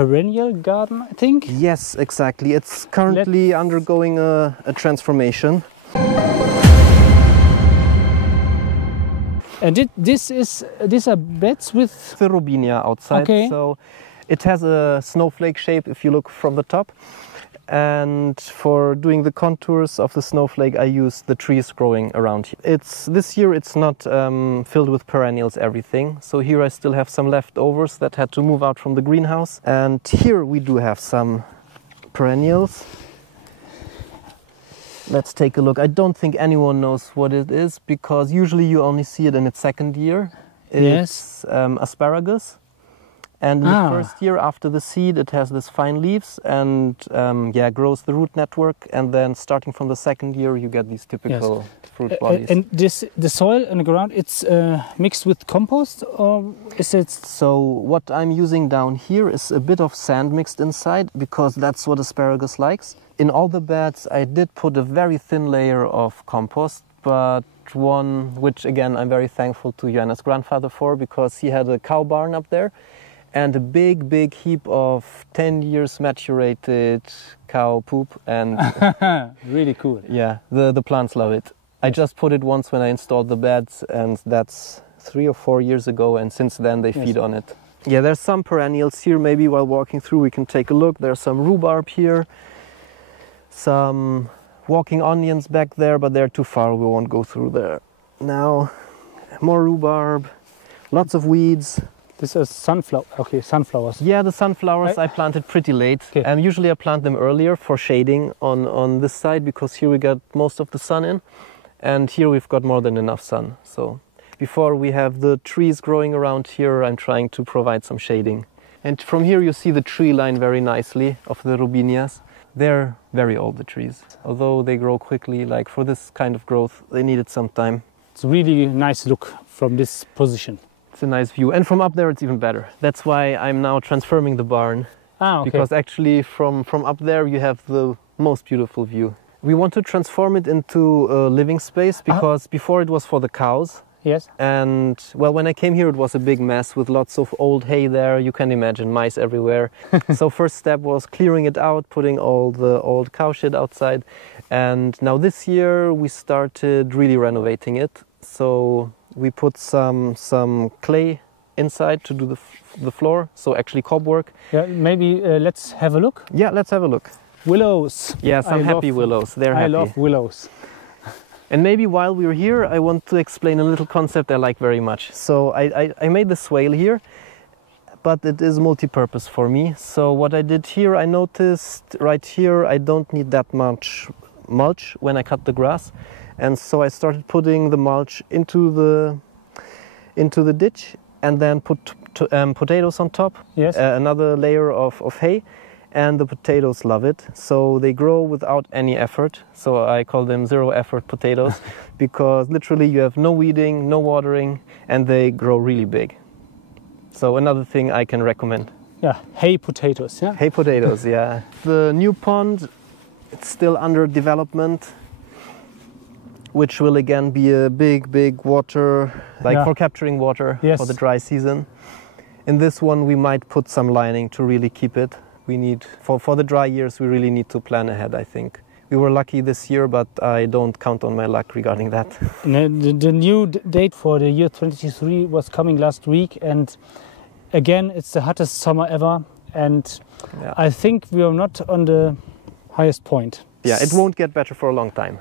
perennial garden, I think. Yes, exactly. It's currently undergoing a transformation. And these are beds with the robinia outside. Okay. So it has a snowflake shape if you look from the top. And for doing the contours of the snowflake, I use the trees growing around here. This year it's not filled with perennials, everything. So here I still have some leftovers that had to move out from the greenhouse. And here we do have some perennials. Let's take a look. I don't think anyone knows what it is, because usually you only see it in its second year. It's asparagus. And in the first year after the seed, it has these fine leaves and grows the root network. And then starting from the second year, you get these typical fruit bodies. And the soil on the ground, it's mixed with compost, or is it? So what I'm using down here is a bit of sand mixed inside, because that's what asparagus likes. In all the beds, I did put a very thin layer of compost, but one which, again, I'm very thankful to Joanna's grandfather for, because he had a cow barn up there. And a big heap of 10 years maturated cow poop, and really cool. Yeah, the plants love it. I just put it once when I installed the beds, and that's 3 or 4 years ago, and since then they feed on it. Yeah, there's some perennials here. Maybe while walking through we can take a look. There's some rhubarb here, some walking onions back there, but they're too far, we won't go through there. Now, more rhubarb, lots of weeds. This is sunflower. Okay, sunflowers. Yeah, the sunflowers I planted pretty late. Okay. Usually I plant them earlier for shading on this side, because here we got most of the sun in, and here we've got more than enough sun. So before we have the trees growing around here, I'm trying to provide some shading. And from here you see the tree line very nicely of the robinias. They're very old, the trees. Although they grow quickly, like for this kind of growth, they needed some time. It's a really nice look from this position. It's a nice view, and from up there it's even better. That's why I'm now transforming the barn. Because actually from up there you have the most beautiful view. We want to transform it into a living space, because before it was for the cows. Yes. And well, when I came here it was a big mess with lots of old hay there. You can imagine, mice everywhere. So first step was clearing it out, putting all the old cow shit outside. And now this year we started really renovating it. So we put some clay inside to do the floor, so actually cob work. Yeah, maybe let's have a look. Yeah, let's have a look. Willows. Yeah, some happy willows. They're happy. I love willows. And maybe while we're here, I want to explain a little concept I like very much. So I made the swale here, but it is multi-purpose for me. So what I did here, I noticed right here, I don't need that much mulch when I cut the grass. And so I started putting the mulch into the ditch, and then put potatoes on top. Yes. Another layer of hay, and the potatoes love it. So they grow without any effort. So I call them zero effort potatoes, because literally you have no weeding, no watering, and they grow really big. So another thing I can recommend. Yeah, hay potatoes. Yeah. Hay potatoes. Yeah. The new pond, it's still under development, which will again be a big water, for capturing water for the dry season. In this one we might put some lining to really keep it. We need, for the dry years, we really need to plan ahead, I think. We were lucky this year, but I don't count on my luck regarding that. The new date for the year 2023 was coming last week, and again it's the hottest summer ever, and I think we are not on the highest point. Yeah, it won't get better for a long time.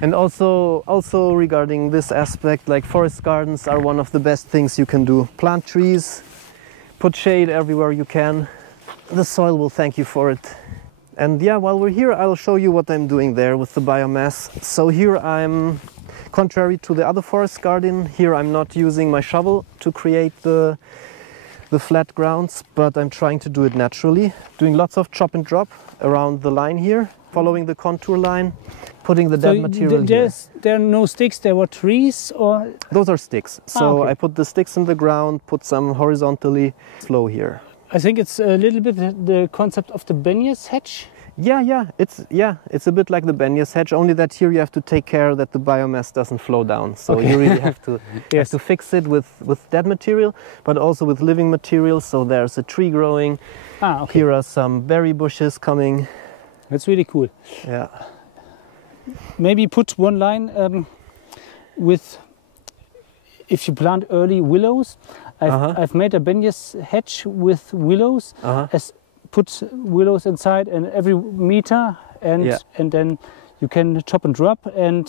And also regarding this aspect, like forest gardens are one of the best things you can do. Plant trees, put shade everywhere you can. The soil will thank you for it. And yeah, while we're here, I'll show you what I'm doing there with the biomass. So here I'm, contrary to the other forest garden, here I'm not using my shovel to create the flat grounds, but I'm trying to do it naturally. Doing lots of chop and drop around the line here, following the contour line, putting the dead material here. There are no sticks, there were trees, or? Those are sticks. So I put the sticks in the ground, put some horizontally, slow here. I think it's a little bit the concept of the Benjes hedge. Yeah, it's a bit like the Benjes hedge, only that here you have to take care that the biomass doesn't flow down. So Okay. you really have to, Yes. fix it with dead material, but also with living material. So there's a tree growing. Ah, okay. Here are some berry bushes coming. That's really cool. Yeah. Maybe put one line with, if you plant early willows. I've made a Benjes hedge with willows. Put willows inside and every meter, and then you can chop and drop, and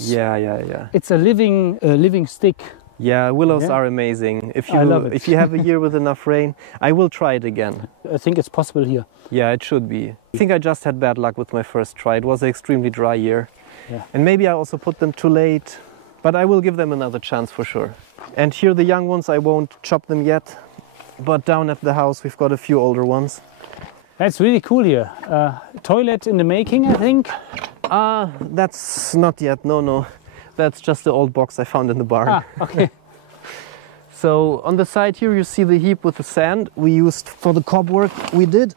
it's a living stick. Yeah, willows are amazing. I love it. If you have a year with enough rain, I will try it again. I think it's possible here. Yeah, it should be. I think I just had bad luck with my first try. It was an extremely dry year. Yeah. And maybe I also put them too late, but I will give them another chance for sure. And here the young ones, I won't chop them yet, but down at the house we've got a few older ones. That's really cool here. Toilet in the making, I think. That's not yet, no. That's just the old box I found in the barn. Ah, okay. So on the side here you see the heap with the sand we used for the cob work we did.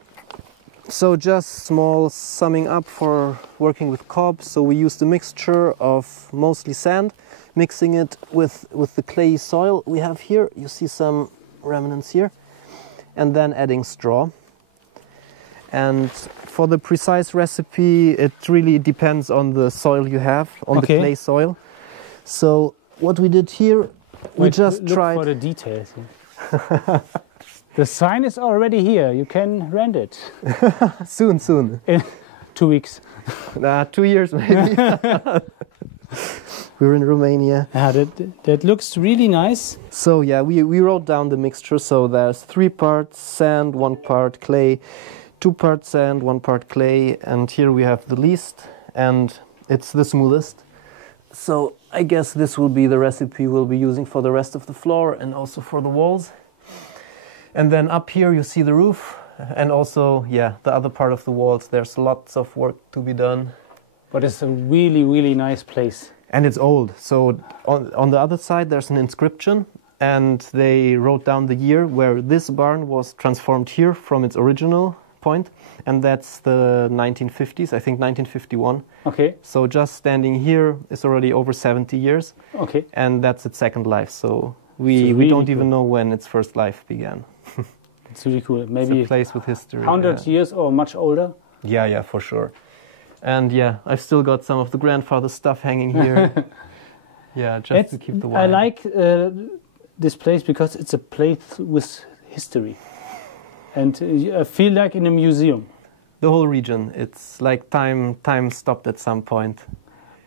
So just small summing up for working with cob. So we used a mixture of mostly sand, mixing it with the clay soil we have here. You see some remnants here. And then adding straw. And for the precise recipe, it really depends on the soil you have, on the clay soil. So what we did here, we just tried... Look for the details. The sign is already here. You can rent it. Soon. In 2 weeks. 2 years maybe. We're in Romania. That looks really nice. So yeah, we wrote down the mixture. So there's 3 parts sand, 1 part clay, 2 parts sand, 1 part clay, and here we have the least, and it's the smoothest. So I guess this will be the recipe we'll be using for the rest of the floor and also for the walls. And then up here you see the roof, and also, the other part of the walls. There's lots of work to be done. But it's a really, really nice place. And it's old. So on the other side there's an inscription, and they wrote down the year where this barn was transformed here from its original point, and that's the 1950s, I think 1951. Okay. So just standing here is already over 70 years. Okay. And that's its second life. So really we don't cool. even know when its first life began. It's really cool. Maybe it's a place with history. 100 years or much older. Yeah, for sure. And I've still got some of the grandfather stuff hanging here. Just to keep the wine. I like this place because it's a place with history. And I feel like in a museum. The whole region, it's like time stopped at some point.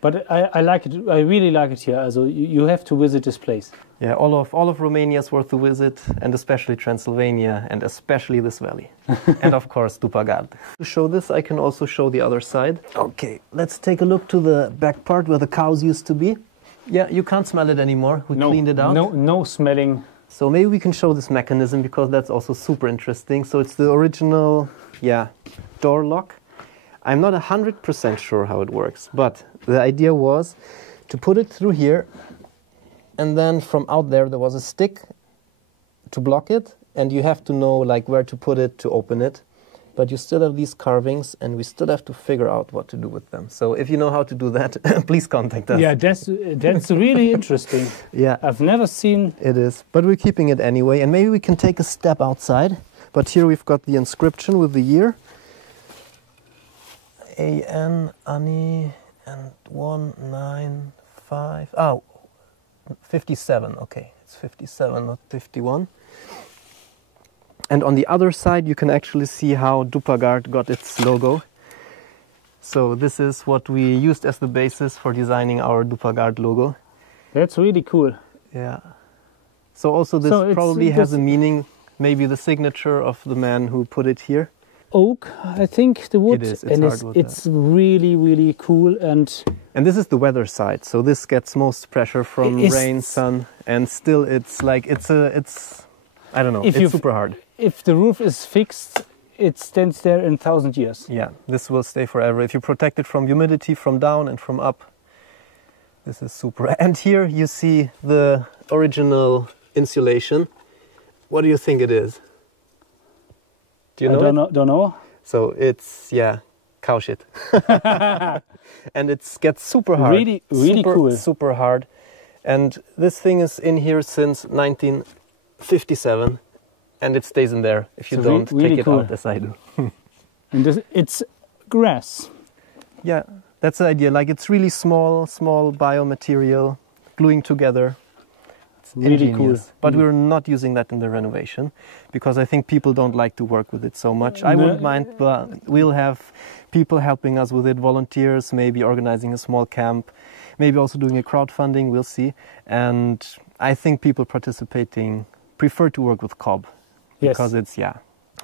But I like it. I really like it here. Also, you have to visit this place. Yeah, all of Romania is worth a visit, and especially Transylvania, and especially this valley. And of course, Dupa Gard. To show this, I can also show the other side. Okay, let's take a look to the back part where the cows used to be. Yeah, you can't smell it anymore. We cleaned it out. No smelling. So maybe we can show this mechanism, because that's also super interesting. So it's the original, door lock. I'm not 100% sure how it works, but the idea was to put it through here, and then from out there was a stick to block it, and you have to know like where to put it to open it. But you still have these carvings, and we still have to figure out what to do with them. So if you know how to do that, please contact us. Yeah, that's really interesting. Yeah, I've never seen... It is, but we're keeping it anyway, and maybe we can take a step outside. But here we've got the inscription with the year. A.N. Ani and 195. Oh, 57. Okay, it's 57, not 51. And on the other side, you can actually see how Dupa Gard got its logo. So this is what we used as the basis for designing our Dupa Gard logo. That's really cool. Yeah. So also this probably has a meaning, maybe the signature of the man who put it here. Oak, I think, the wood. It is. It's really, really cool. And this is the weather side. So this gets most pressure from rain, sun, and still it's like it's I don't know. It's super hard. If the roof is fixed, it stands there in 1,000 years. Yeah, this will stay forever. If you protect it from humidity, from down and from up, this is super. And here you see the original insulation. What do you think it is? Do you know? Don't know. So it's cow shit. And it gets super hard. Really cool. Super hard. And this thing is in here since 1957, and it stays in there if you don't take it out as I do. And it's grass. Yeah, that's the idea. Like, it's really small biomaterial gluing together. It's really cool. But we're not using that in the renovation because I think people don't like to work with it so much. I wouldn't mind, but we'll have people helping us with it, volunteers, maybe organizing a small camp, maybe also doing a crowdfunding, we'll see. And I think people participating prefer to work with cob because it's,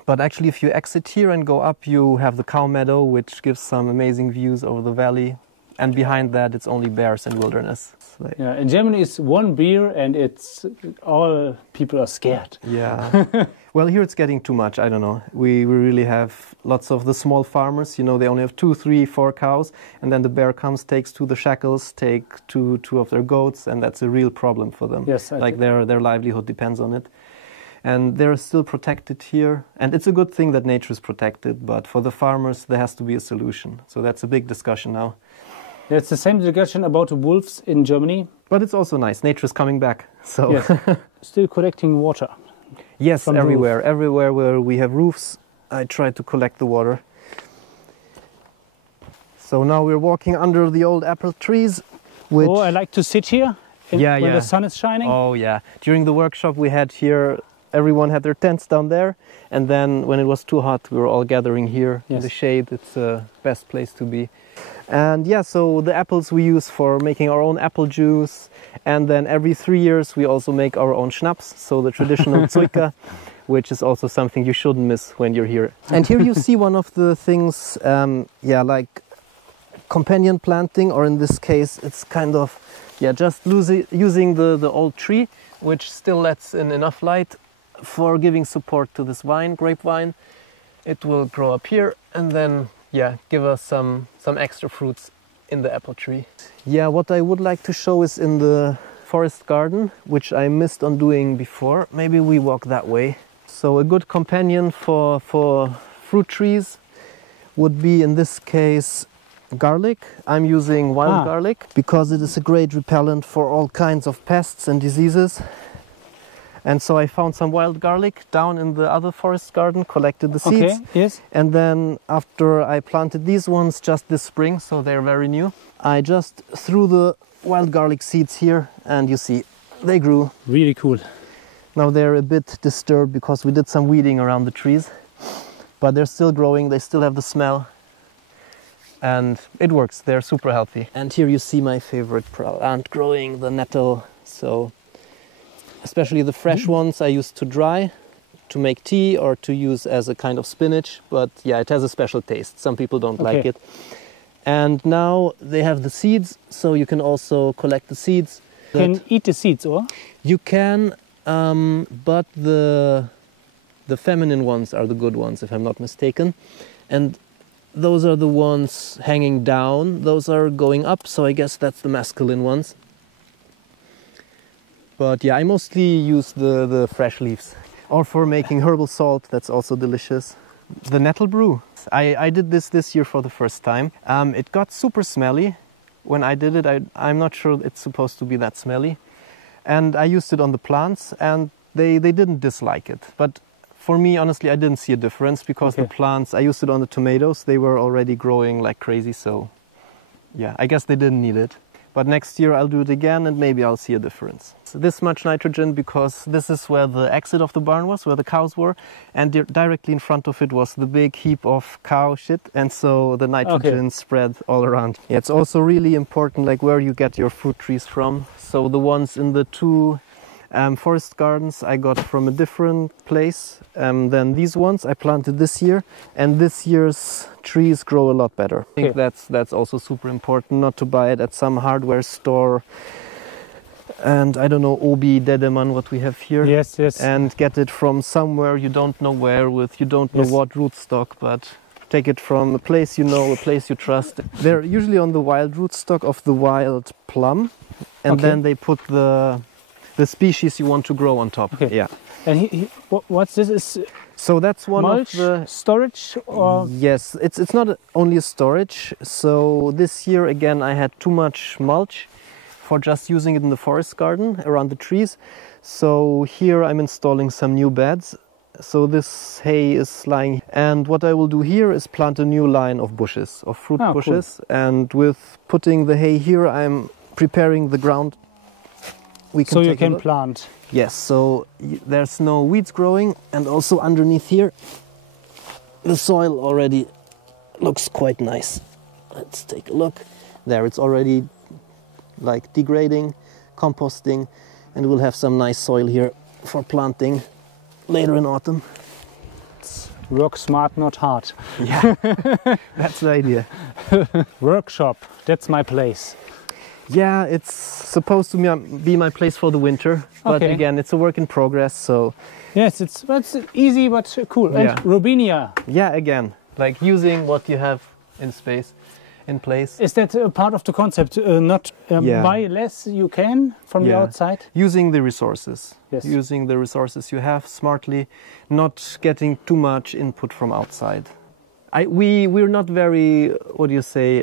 But actually, if you exit here and go up, you have the cow meadow, which gives some amazing views over the valley. And behind that, it's only bears and wilderness. Yeah, in Germany, it's one beer and it's all people are scared. Yeah. Well, here it's getting too much. I don't know. We really have lots of the small farmers. You know, they only have 2, 3, 4 cows. And then the bear comes, takes 2 of the shackles, take two of their goats. And that's a real problem for them. Yes, like their livelihood depends on it. And they're still protected here. And it's a good thing that nature is protected. But for the farmers, there has to be a solution. So that's a big discussion now. It's the same discussion about the wolves in Germany. But it's also nice. Nature is coming back. So yes. Still collecting water. Yes, everywhere. Everywhere where we have roofs, I try to collect the water. So now we're walking under the old apple trees. Which... Oh, I like to sit here when the sun is shining. Oh, yeah. During the workshop we had here, everyone had their tents down there. And then when it was too hot, we were all gathering here in the shade. It's the best place to be. And yeah, so the apples we use for making our own apple juice. And then every 3 years we also make our own schnapps. So the traditional Zuika, which is also something you shouldn't miss when you're here. And here you see one of the things, like companion planting, or in this case, it's kind of, just using the old tree, which still lets in enough light for giving support to this grapevine. It will grow up here and then give us some extra fruits in the apple tree. Yeah, what I would like to show is in the forest garden, which I missed on doing before. Maybe we walk that way. So a good companion for fruit trees would be, in this case, garlic. I'm using wild garlic because it is a great repellent for all kinds of pests and diseases. And so I found some wild garlic down in the other forest garden, collected the seeds. Okay, yes. And then after I planted these ones just this spring, so they're very new, I just threw the wild garlic seeds here and you see, they grew. Really cool. Now they're a bit disturbed because we did some weeding around the trees, but they're still growing, they still have the smell. And it works, they're super healthy. And here you see my favorite plant growing, the nettle. So especially the fresh ones I used to dry to make tea or to use as a kind of spinach. But yeah, it has a special taste. Some people don't like it. And now they have the seeds, so you can also collect the seeds. You can eat the seeds, or? You can, but the feminine ones are the good ones, if I'm not mistaken. And those are the ones hanging down. Those are going up, so I guess that's the masculine ones. But yeah, I mostly use the fresh leaves. Or for making herbal salt, that's also delicious. The nettle brew. I did this year for the first time. It got super smelly. When I did it, I'm not sure it's supposed to be that smelly. And I used it on the plants and they didn't dislike it. But for me, honestly, I didn't see a difference because the plants, I used it on the tomatoes. They were already growing like crazy. So yeah, I guess they didn't need it. But next year I'll do it again and maybe I'll see a difference. So this much nitrogen because this is where the exit of the barn was, where the cows were. And directly in front of it was the big heap of cow shit. And so the nitrogen spread all around. Yeah, it's also really important like where you get your fruit trees from. So the ones in the 2 forest gardens I got from a different place than these ones I planted this year, and this year's trees grow a lot better. I think that's also super important, not to buy it at some hardware store and I don't know, Obi, Dedeman, what we have here. Yes, yes. And get it from somewhere you don't know where with you don't know what rootstock, but take it from a place you know, a place you trust. They're usually on the wild rootstock of the wild plum, and then they put the species you want to grow on top. Okay. Yeah. And what's this? Is So that's one mulch of the storage, or yes, it's not only a storage. So this year again I had too much mulch for just using it in the forest garden around the trees. So here I'm installing some new beds. So this hay is lying, and what I will do here is plant a new line of bushes, of fruit bushes. Cool. And with putting the hay here, I'm preparing the ground. We can so you can plant. Yes, so there's no weeds growing, and also underneath here the soil already looks quite nice. Let's take a look. There, it's already like degrading, composting, and we'll have some nice soil here for planting later in autumn. Work smart, not hard. Yeah, that's the idea. Workshop, that's my place. Yeah, it's supposed to be my place for the winter, but again, it's a work in progress. So yes, it's easy but cool. And Robinia. Yeah, again, like using what you have in space, in place. Is that a part of the concept? Not buy less you can from the outside? Using the resources. Yes. Using the resources you have smartly, not getting too much input from outside. We're not very, what do you say,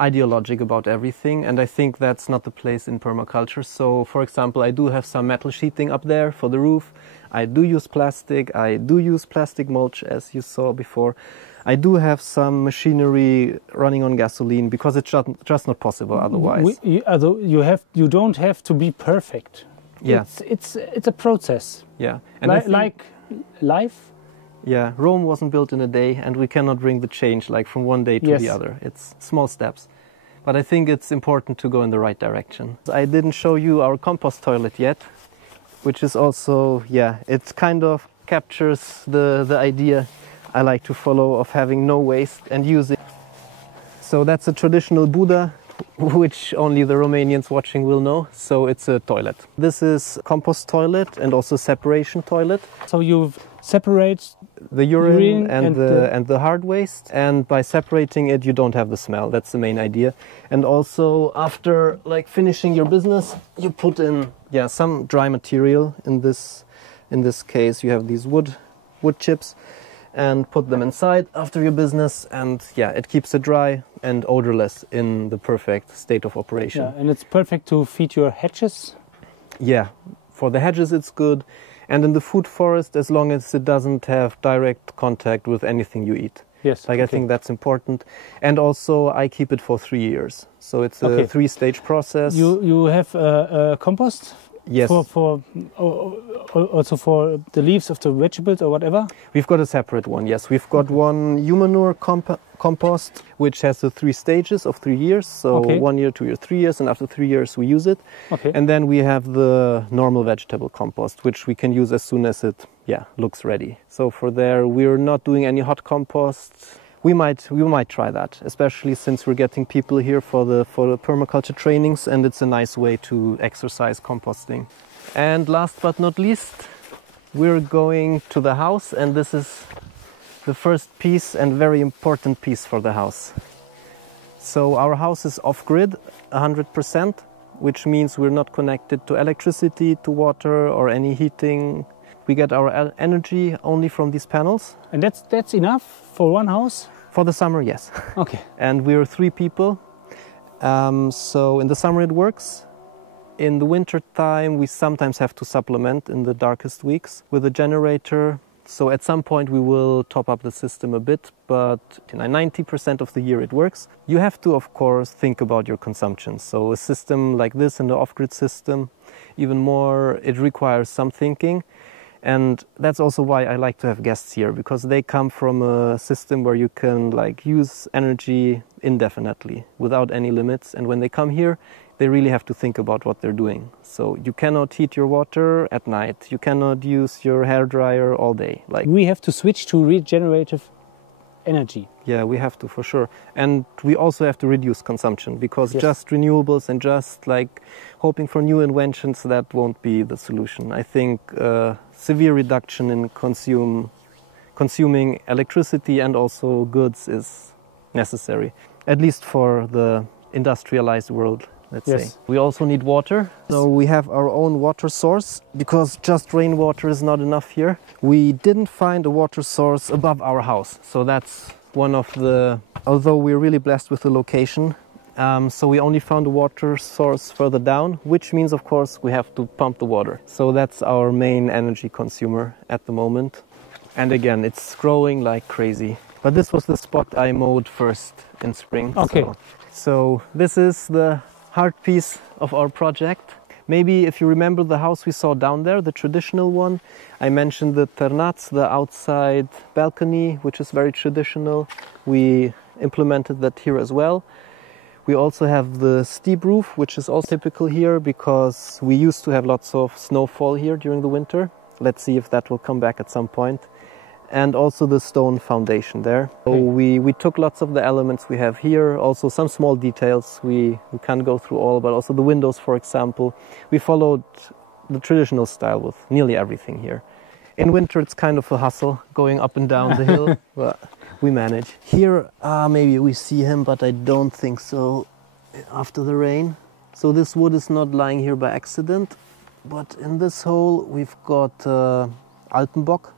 ideologic about everything, and I think that's not the place in permaculture. So, for example, I do have some metal sheeting up there for the roof. I do use plastic. I do use plastic mulch, as you saw before. I do have some machinery running on gasoline because it's just not possible otherwise. You don't have to be perfect. Yeah, it's a process. Yeah, and like life. Yeah, Rome wasn't built in a day, and we cannot bring the change like from one day to the other. It's small steps. But I think it's important to go in the right direction. I didn't show you our compost toilet yet, which is also, it kind of captures the idea I like to follow of having no waste and using. So that's a traditional Buddha, which only the Romanians watching will know. So it's a toilet. This is compost toilet and also separation toilet. So you separate the urine and the hard waste, and by separating it you don't have the smell. That's the main idea. And also after like finishing your business, you put in some dry material. In this case you have these wood chips, and put them inside after your business, and it keeps it dry and odorless in the perfect state of operation. Yeah, and it's perfect to feed your hedges. Yeah, for the hedges it's good, and in the food forest as long as it doesn't have direct contact with anything you eat. Yes, I think that's important. And also I keep it for 3 years, so it's a 3-stage process. You have a compost? Yes. Also for the leaves of the vegetables or whatever? We've got a separate one, yes. We've got one humanure compost, which has the 3 stages of 3 years. So 1 year, 2 years, 3 years, and after 3 years we use it. Okay. And then we have the normal vegetable compost, which we can use as soon as it looks ready. So for there, we're not doing any hot compost. We might try that, especially since we're getting people here for the permaculture trainings, and it's a nice way to exercise composting. And last but not least, we're going to the house, and this is the first piece and very important piece for the house. So our house is off-grid 100%, which means we're not connected to electricity, to water or any heating. We get our energy only from these panels. And that's enough for one house? For the summer, yes. Okay. And we're 3 people. So in the summer it works. In the winter time, we sometimes have to supplement in the darkest weeks with a generator. So at some point we will top up the system a bit, but 90% of the year it works. You have to, of course, think about your consumption. So a system like this in the off-grid system, even more, it requires some thinking. And that's also why I like to have guests here, because they come from a system where you can use energy indefinitely without any limits. And when they come here, they really have to think about what they're doing. So you cannot heat your water at night. You cannot use your hairdryer all day. We have to switch to regenerative energy. Yeah, we have to, for sure. And we also have to reduce consumption, because just renewables and just hoping for new inventions, that won't be the solution. I think severe reduction in consuming electricity and also goods is necessary, at least for the industrialized world let's say. We also need water. So we have our own water source because just rainwater is not enough here. We didn't find a water source above our house. So that's one of the, although we're really blessed with the location, so we only found a water source further down, which means of course we have to pump the water. So that's our main energy consumer at the moment. And again, it's growing like crazy. But this was the spot I mowed first in spring. Okay. So this is the heart piece of our project. Maybe if you remember the house we saw down there, the traditional one, I mentioned the ternats, the outside balcony, which is very traditional. We implemented that here as well. We also have the steep roof, which is also typical here because we used to have lots of snowfall here during the winter. Let's see if that will come back at some point. And also the stone foundation there. So we took lots of the elements we have here, also some small details. We can't go through all, but also the windows, for example. We followed the traditional style with nearly everything here. In winter, it's kind of a hustle going up and down the hill, but we manage. Here, maybe we see him, but I don't think so after the rain. So this wood is not lying here by accident, but in this hole we've got Alpenbock.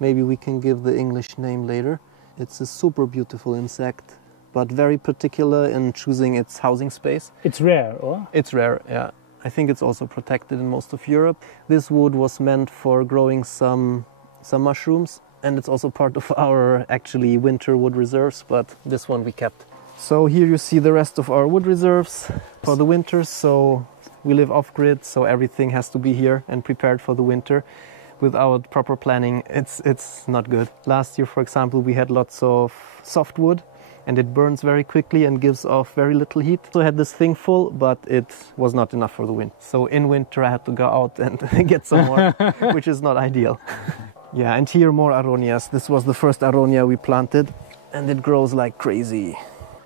Maybe we can give the English name later. It's a super beautiful insect, but very particular in choosing its housing space. It's rare, or? It's rare, yeah. I think it's also protected in most of Europe. This wood was meant for growing some mushrooms, and it's also part of our actually winter wood reserves, but this one we kept. So here you see the rest of our wood reserves for the winter. So we live off-grid, so everything has to be here and prepared for the winter. Without proper planning, it's not good. Last year, for example, we had lots of softwood and it burns very quickly and gives off very little heat. So I had this thing full, but it was not enough for the winter. So in winter I had to go out and get some more, which is not ideal. Yeah, and here more aronias. This was the first aronia we planted and it grows like crazy.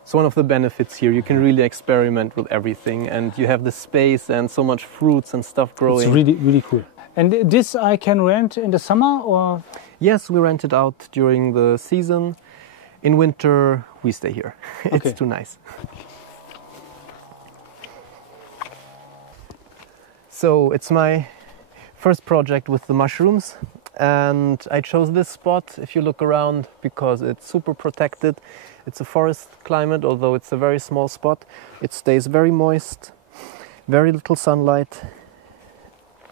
So one of the benefits here, you can really experiment with everything and you have the space and so much fruits and stuff growing. It's really, really cool. And this I can rent in the summer, or? Yes, we rent it out during the season. In winter, we stay here. It's too nice. So it's my first project with the mushrooms. And I chose this spot, if you look around, because it's super protected. It's a forest climate, although it's a very small spot. It stays very moist, very little sunlight.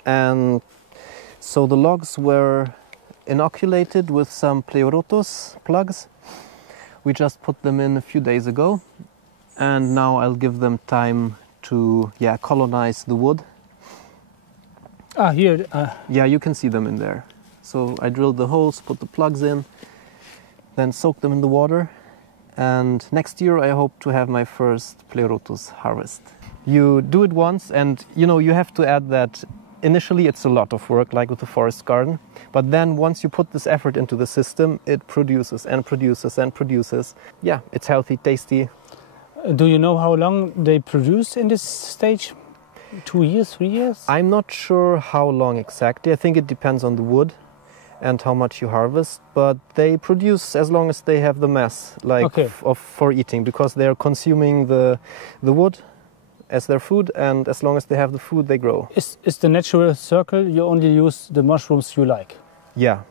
And so the logs were inoculated with some pleurotus plugs. We just put them in a few days ago. And now I'll give them time to colonize the wood. Ah, here. Yeah, you can see them in there. So I drilled the holes, put the plugs in, then soaked them in the water. And next year I hope to have my first pleurotus harvest. You do it once and you have to add that initially it's a lot of work, like with the forest garden. But then once you put this effort into the system, it produces and produces and produces. Yeah, it's healthy, tasty. Do you know how long they produce in this stage? 2 years, 3 years? I'm not sure how long exactly. I think it depends on the wood and how much you harvest. But they produce as long as they have the mass, for eating, because they are consuming the wood as their food, and as long as they have the food, they grow. Is the natural circle, you only use the mushrooms you like? Yeah.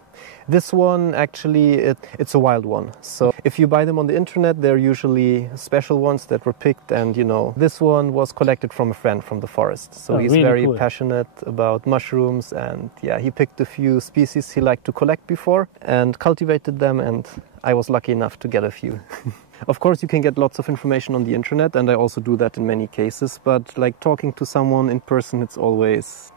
This one, actually, it's a wild one. So if you buy them on the internet, they're usually special ones that were picked, and this one was collected from a friend from the forest. So he's really very passionate about mushrooms, and yeah, he picked a few species he liked to collect before and cultivated them, and I was lucky enough to get a few. Of course, you can get lots of information on the internet, and I also do that in many cases, but like talking to someone in person, it's always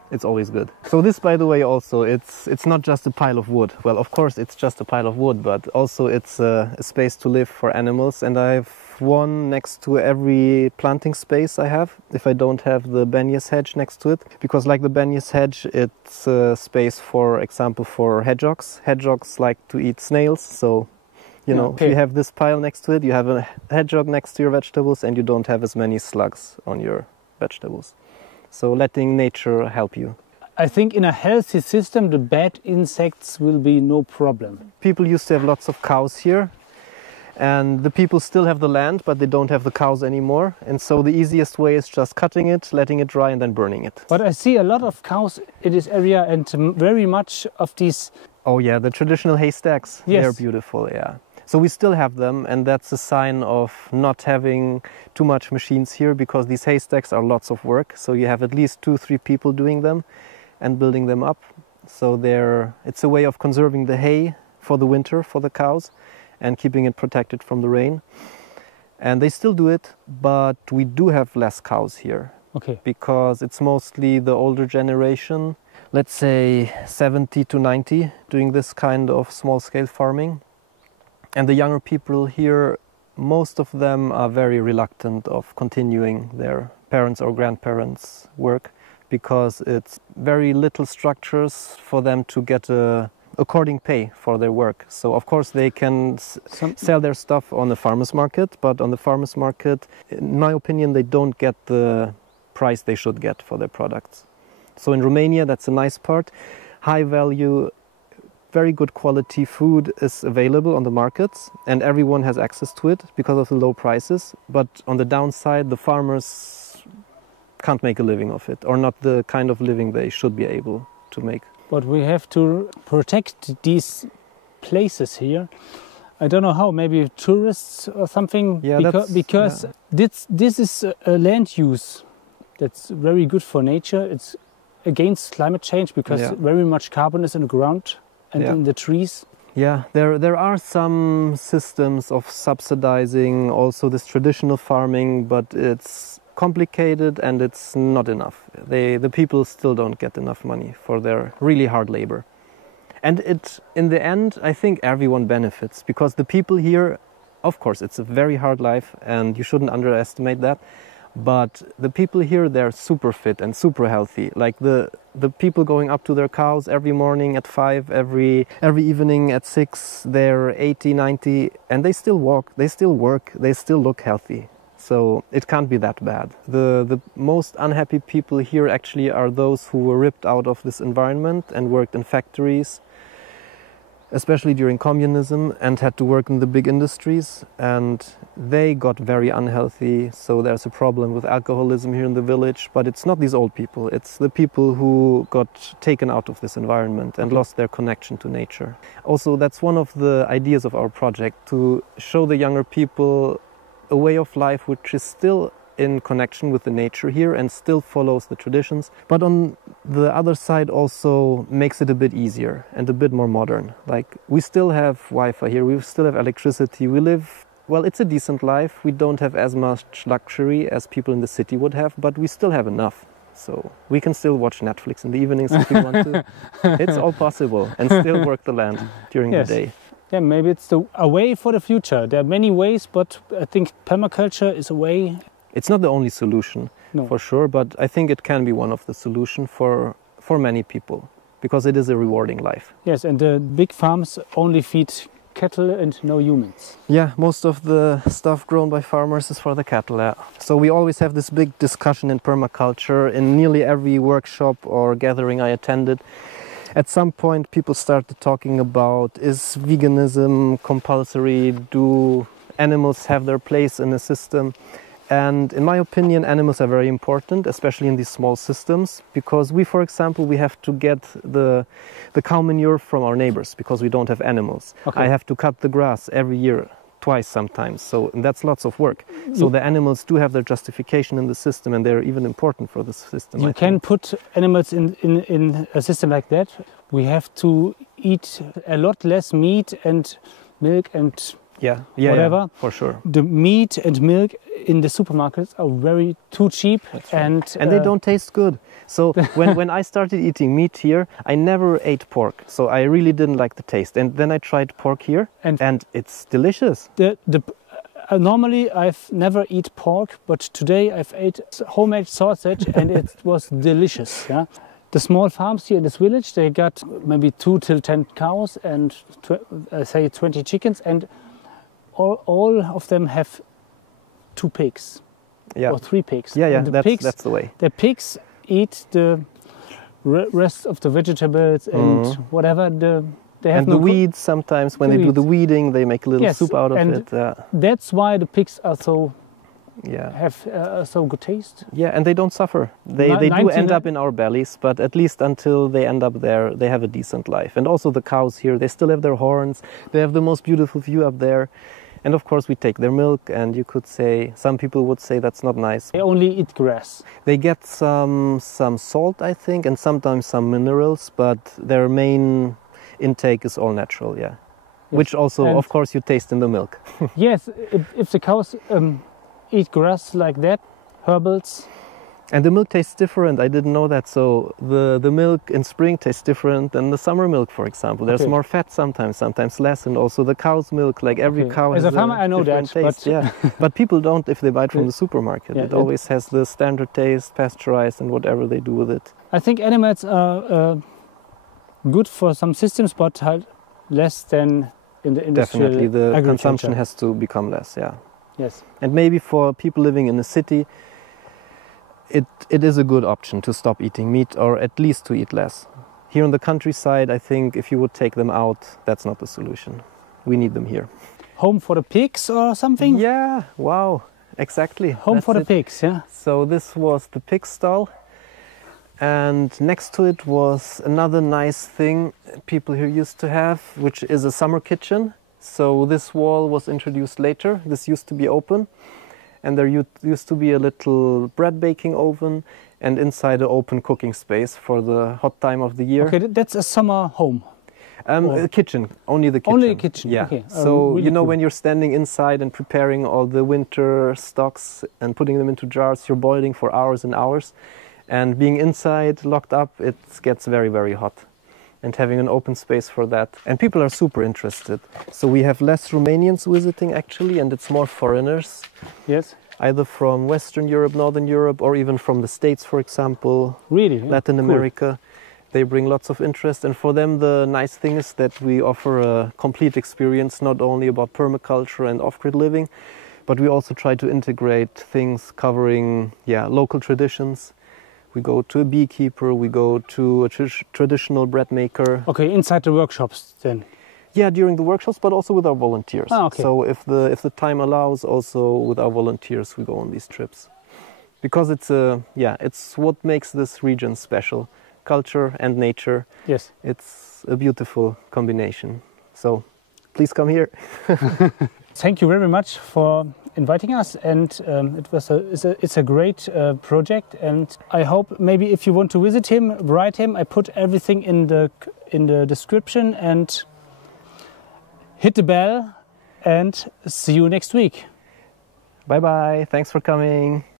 good. So this, by the way, also, it's not just a pile of wood. Well, of course, it's just a pile of wood, but also it's a space to live for animals, and I have one next to every planting space I have, if I don't have the Benjes hedge next to it. Because like the Benjes hedge, it's a space, for example, for hedgehogs. Hedgehogs like to eat snails, so if you have this pile next to it, you have a hedgehog next to your vegetables and you don't have as many slugs on your vegetables. So letting nature help you. I think in a healthy system, the bad insects will be no problem. People used to have lots of cows here. And the people still have the land, but they don't have the cows anymore. And so the easiest way is just cutting it, letting it dry, and then burning it. But I see a lot of cows in this area, and very much of these... Oh yeah, the traditional haystacks. Yes. They're beautiful, yeah. So we still have them, and that's a sign of not having too much machines here, because these haystacks are lots of work. So you have at least 2-3 people doing them and building them up. So it's a way of conserving the hay for the winter for the cows and keeping it protected from the rain. And they still do it, but we do have less cows here. Okay. Because it's mostly the older generation, let's say 70 to 90, doing this kind of small-scale farming. And the younger people here, most of them are very reluctant of continuing their parents' or grandparents' work, because it's very little structures for them to get according pay for their work. So of course they can sell their stuff on the farmers market, but on the farmers market, in my opinion, they don't get the price they should get for their products. So in Romania, that's a nice part. High value, very good quality food is available on the markets, and everyone has access to it because of the low prices. But on the downside, the farmers can't make a living of it, or not the kind of living they should be able to make. But we have to protect these places here. I don't know how, maybe tourists or something, yeah, because this is a land use that's very good for nature. It's against climate change, because very much carbon is in the ground and in the trees. Yeah, there are some systems of subsidizing also this traditional farming, but it's complicated and it's not enough. The people still don't get enough money for their really hard labor. And in the end, I think everyone benefits, because the people here, of course, it's a very hard life and you shouldn't underestimate that. But the people here, they're super fit and super healthy. Like the people going up to their cows every morning at 5, every evening at 6, they're 80, 90, and they still walk, they still work, they still look healthy. So it can't be that bad. The most unhappy people here actually are those who were ripped out of this environment and worked in factories, especially during communism, and had to work in the big industries, and they got very unhealthy. So there's a problem with alcoholism here in the village, but it's not these old people, it's the people who got taken out of this environment and lost their connection to nature. Also, that's one of the ideas of our project, to show the younger people a way of life which is still in connection with the nature here and still follows the traditions, but on the other side also makes it a bit easier and a bit more modern. Like, we still have Wi-Fi here, we still have electricity, we live, well, it's a decent life. We don't have as much luxury as people in the city would have, but we still have enough. So we can still watch Netflix in the evenings if we want to. It's all possible, and still work the land during the day. Yeah, maybe it's a way for the future. There are many ways, but I think permaculture is a way. It's not the only solution, for sure, but I think it can be one of the solutions for many people, because it is a rewarding life. Yes, and the big farms only feed cattle and no humans. Yeah, most of the stuff grown by farmers is for the cattle. Yeah. So we always have this big discussion in permaculture in nearly every workshop or gathering I attended. At some point people started talking about, is veganism compulsory? Do animals have their place in the system? And in my opinion, animals are very important, especially in these small systems, because we, for example, we have to get the cow manure from our neighbors because we don't have animals. Okay. I have to cut the grass every year, twice sometimes, so that's lots of work. So the animals do have their justification in the system, and they're even important for the system. You can put animals in a system like that. We have to eat a lot less meat and milk and whatever. Yeah, for sure. The meat and milk in the supermarkets are too cheap, and they don't taste good. So when I started eating meat here, I never ate pork. So I really didn't like the taste. And then I tried pork here, and it's delicious. Normally I've never eat pork, but today I've ate homemade sausage, and it was delicious. Yeah. The small farms here in this village, they got maybe 2 till 10 cows and say 20 chickens, and all of them have 2 pigs or 3 pigs. Yeah, that's the way. The pigs eat the rest of the vegetables and whatever the They have and the weeds sometimes, when they do the weeding, they make a little soup out of it. That's why the pigs are so yeah. have so good taste. Yeah, and they don't suffer. They do end up in our bellies, but at least until they end up there, they have a decent life. And also the cows here, they still have their horns. They have the most beautiful view up there. And of course we take their milk, and you could say, some people would say that's not nice. They only eat grass. They get some salt, I think, and sometimes some minerals, but their main intake is all natural, yeah. Yes. Which also, of course, you taste in the milk. Yes, if the cows eat grass like that, herbals. And the milk tastes different. I didn't know that. So the milk in spring tastes different than the summer milk, for example. There's more fat sometimes less, and also the cow's milk, like every cow has a farmer, I know that, taste. But but people don't if they buy it from the supermarket. It always has the standard taste, pasteurized, and whatever they do with it. I think animals are good for some systems, but less than in the industrial Definitely, the agriculture. consumption has to become less. Yeah. Yes. And maybe for people living in a city, it is a good option to stop eating meat, or at least to eat less. Here in the countryside, I think if you would take them out, that's not the solution. We need them here. Home for the pigs or something? Yeah, wow, exactly. Home for the pigs, yeah. So this was the pig stall. And next to it was another nice thing people here used to have, which is a summer kitchen. So this wall was introduced later. This used to be open. And there used to be a little bread baking oven, and inside an open cooking space for the hot time of the year. Okay, that's a summer home. A kitchen, only the kitchen. Only a kitchen, yeah. Okay. So really you know, cool. when you're standing inside and preparing all the winter stocks and putting them into jars, you're boiling for hours and hours. And being inside, locked up, it gets very, very hot. And having an open space for that. And people are super interested. So we have less Romanians visiting actually, and it's more foreigners. Yes. Either from Western Europe, Northern Europe, or even from the States, for example. Really? Latin America. They bring lots of interest. And for them, the nice thing is that we offer a complete experience, not only about permaculture and off-grid living, but we also try to integrate things covering local traditions. We go to a beekeeper, we go to a traditional bread maker. Okay, inside the workshops then? Yeah, during the workshops, but also with our volunteers. Ah, okay. So if the time allows, also with our volunteers, we go on these trips. Because it's what makes this region special. Culture and nature. Yes. It's a beautiful combination. So please come here. Thank you very much for inviting us, and it's a great project, and I hope maybe if you want to visit him, write him. I put everything in the description, and hit the bell, and see you next week. Bye bye. Thanks for coming.